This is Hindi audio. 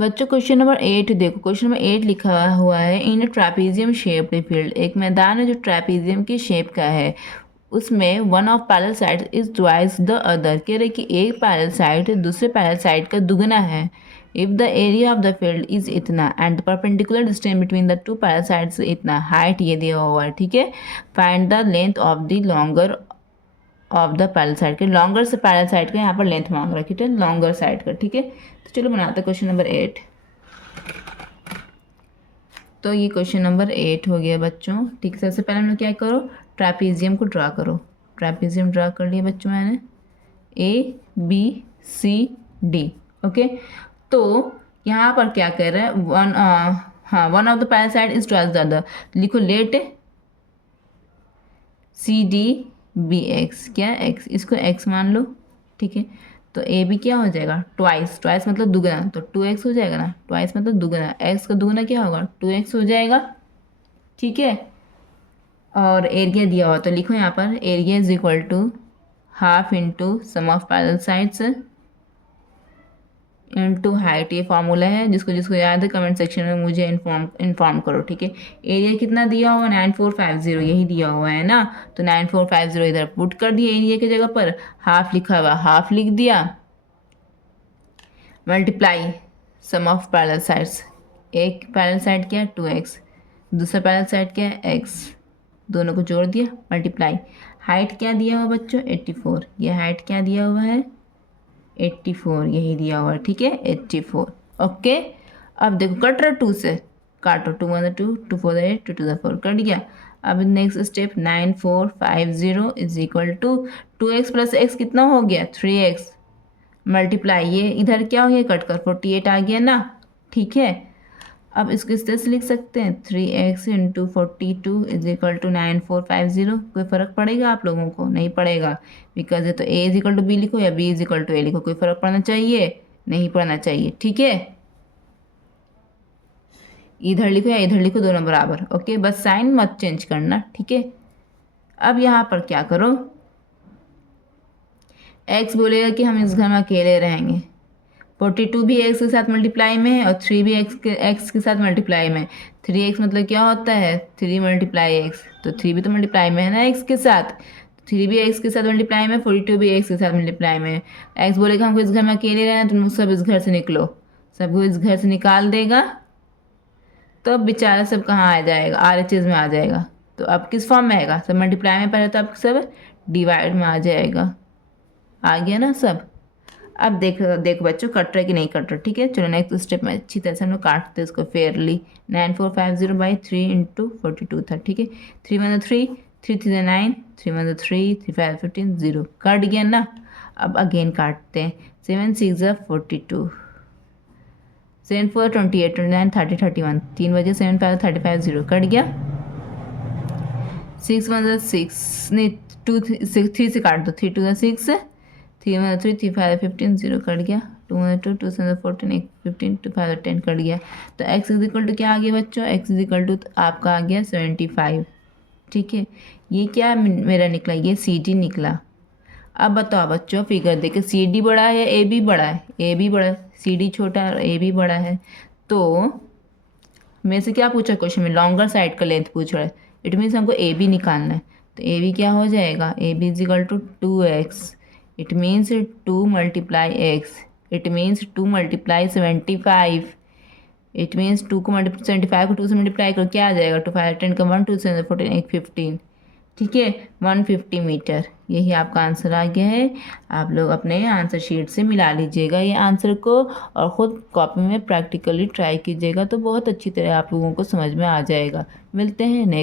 बच्चों क्वेश्चन नंबर 8 देखो, क्वेश्चन नंबर 8 लिखा हुआ है इन ट्रैपीजियम शेप्ड फील्ड, एक मैदान है जो ट्रैपीजियम की शेप का है, उसमें one of parallel side is twice the other, कह रहे कि एक पैरेलल साइड दूसरे पैरेलल साइड का दुगना है। If the area of the field is इतना and the perpendicular distance between the two parallel sides इतना, हाइट ये दिया हुआ है, ठीक है। Find the length of the longer of the parallel side के, लॉन्गर से पैरेलल साइड का यहाँ पर लेंथ मांग रहा है, ठीक है, लॉन्गर साइड का, ठीक है। तो चलो बनाते हैं क्वेश्चन नंबर 8। तो ये क्वेश्चन नंबर 8 हो गया बच्चों, ठीक है। सबसे पहले हम लोग क्या करो, ट्रैपीजियम को ड्रा करो। ट्रैपीजियम ड्रा कर लिया बच्चों मैंने, ABCD, ओके। तो यहाँ पर क्या कर रहा है, one of the parallel side is twice the other, लिखो लेट CDBX, क्या x, इसको x मान लो, ठीक है। तो AB क्या हो जाएगा, ट्वाइस, ट्वाइस मतलब दुगना, तो 2x हो जाएगा ना, ट्वाइस मतलब दुगना, x का दुगना क्या होगा 2x हो जाएगा, ठीक है। और एरिया दिया हुआ तो लिखो यहाँ पर area is equal to half into sum of parallel sides into height, ये फार्मूला है, जिसको जिसको याद है कमेंट सेक्शन में मुझे इन्फॉर्म करो, ठीक है। एरिया कितना दिया हुआ 9450, यही दिया हुआ है ना, तो 9450 इधर पुट कर दिया एरिया की जगह पर, हाफ लिखा हुआ हाफ लिख दिया, multiply sum of parallel sides, एक पैरेलल साइड क्या है 2x, दूसरा पैरेलल साइड क्या है x, दोनों को जोड़ दिया, मल्टीप्लाई, हाइट क्या दिया हुआ बच्चों 84, ये हाइट क्या दिया हुआ है 84, यही दिया हुआ है, ठीक है 84, ओके। अब देखो कट रहा 2 से, काटो, 2 1 2, 2 4 8, 2 2 4, कट गया। अब next step 9450 is equal to 2x plus x कितना हो गया 3x, मल्टीप्लाई, ये इधर क्या हो गया कट कर 48 आ गया ना, ठीक है। अब इसको इस तरह से लिख सकते हैं 3x into 42 is equal to 9450, कोई फ़र्क पड़ेगा आप लोगों को, नहीं पड़ेगा, बिकॉज ये तो a is equal to b लिखो या b is equal to a लिखो, कोई फ़र्क पड़ना चाहिए, नहीं पड़ना चाहिए, ठीक है। इधर लिखो या इधर लिखो, दोनों बराबर, ओके, बस साइन मत चेंज करना, ठीक है। अब यहाँ पर क्या करो, x बोलेगा कि हम इस घर में अकेले रहेंगे, 42 भी x के साथ मल्टीप्लाई में है और 3 भी x के साथ मल्टीप्लाई में, 3x मतलब क्या होता है 3 मल्टीप्लाई x, तो 3 भी तो मल्टीप्लाई में है ना x के साथ, 3 भी x के साथ मल्टीप्लाई में, 42 भी x के साथ मल्टीप्लाई में। x बोलेगा हमको इस घर में अकेले रहना, तुम सब इस घर से निकलो, सबको इस घर से निकाल देगा, तो अब बेचारा सब कहाँ आ जाएगा, RHS में आ जाएगा। तो अब किस फॉर्म में आएगा, सब मल्टीप्लाई में, पहले तो अब सब डिवाइड में आ जाएगा, आ गया ना सब। अब देखो बच्चों कट रहा है कि नहीं कट रहा, ठीक है। चलो नेक्स्ट स्टेप में अच्छी तरह से हम लोग काटते हैं इसको फेयरली, 9450 बाई 3 इंटू 42 था, ठीक है। 3 1 3, 3 3 9, 3 1 3, 3 5 15, 0, कट गया ना। अब अगेन काटते हैं, 7 6 42, 7 4 28, 29 30 31, 3 बजे 7 5 35, 0, कट गया। 6 1 6, नहीं 2 3 से काट दो, 3 2 6, 3 1 3, 3 5 15, 0, कट गया। 2 1 2, 2 7 14, 1 15, 2 5 10, कट गया। तो x इज इक्वल टू क्या आ गया बच्चों, x इज इक्वल टू आपका आ गया 75, ठीक है। ये क्या मेरा निकला, ये CD निकला। अब बताओ बच्चों फिगर देखिए, CD बड़ा है AB बड़ा है, AB बड़ा है, CD छोटा है और AB बड़ा है, तो मेरे से क्या पूछा क्वेश्चन में, लॉन्गर साइड का लेंथ पूछ रहा है, इट मीन्स हमको AB निकालना है, तो AB क्या हो जाएगा, AB is equal to 2x, it means 2 multiply x, it means 2 multiply 75, it means 2 को 75 को 2 से मल्टीप्लाई करो, क्या आ जाएगा 2 5 10 का 1 2 7 14 1 15, ठीक है, 150 मीटर, यही आपका आंसर आ गया है। आप लोग अपने आंसर शीट से मिला लीजिएगा ये आंसर को और ख़ुद कॉपी में प्रैक्टिकली ट्राई कीजिएगा, तो बहुत अच्छी तरह आप लोगों को समझ में आ जाएगा। मिलते हैं नेक्स्ट